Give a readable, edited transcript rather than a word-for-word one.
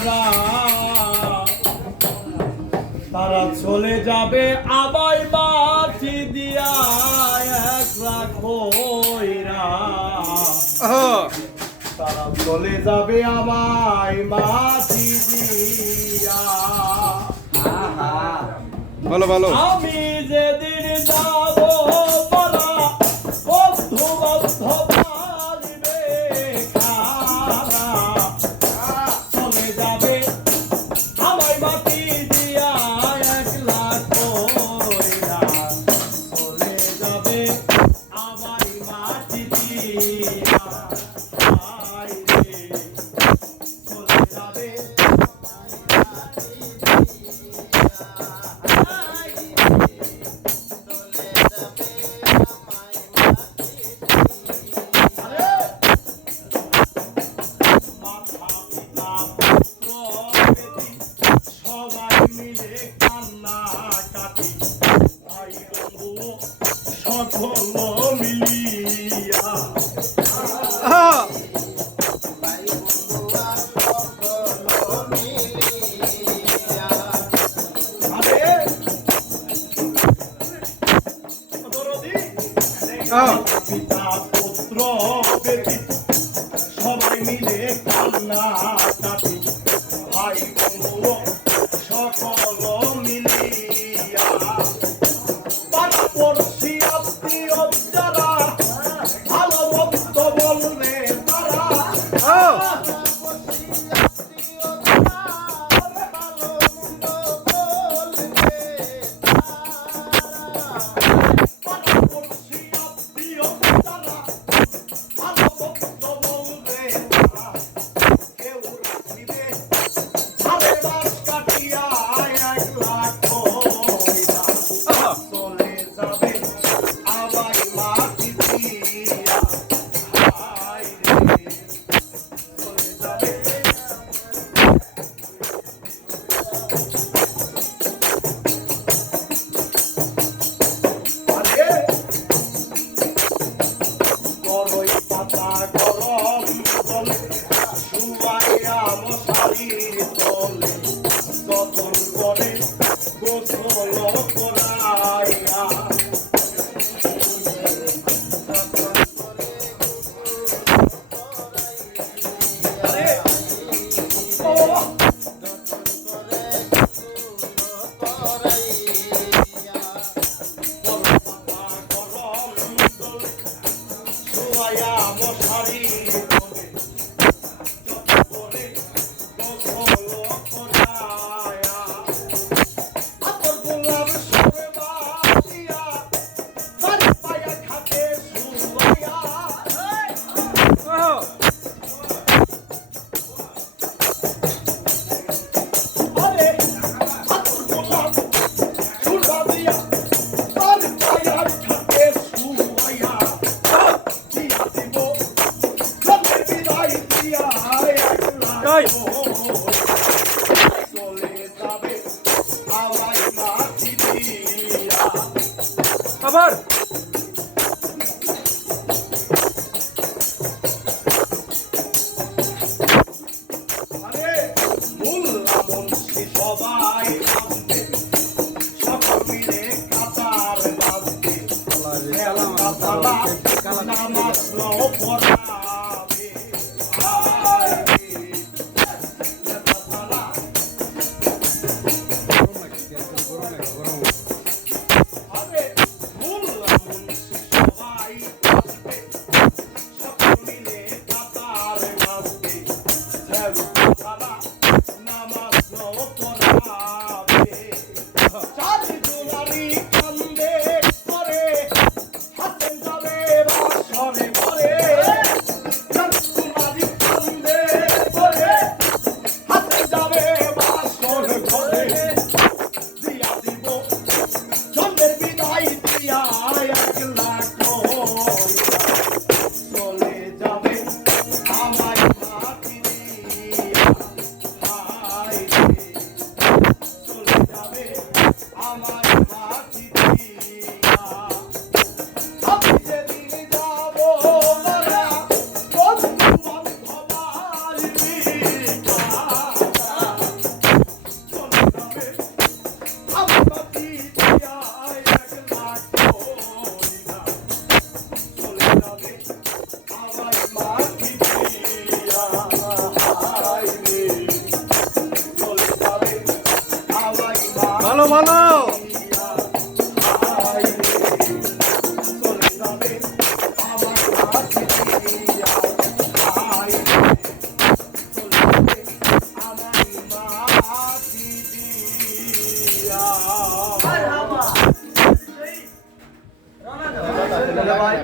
যারা তারা চলে যাবে আমায় মাটি দিয়া একলা কইরা তারা চলে যাবে আমায় মাটি দিয়া ভালো ভালো আমি যেদিন যাব বলা বন্ধু বান্ধব মারিবে খানা চলে যাবে আমায় মাটি দিয়া একলা কইরা চলে যাবে আমায় মাটি দিয়া আয় রে চলে যাবে পিতা পুত্র বেটি সবাই মিলে কান্না কাটি ভাই বন্ধু সকল মিলিয়া পাড়া পড়শি আত্মীয় যারা ভালো মন্দ বলবে তারা আবার ভালো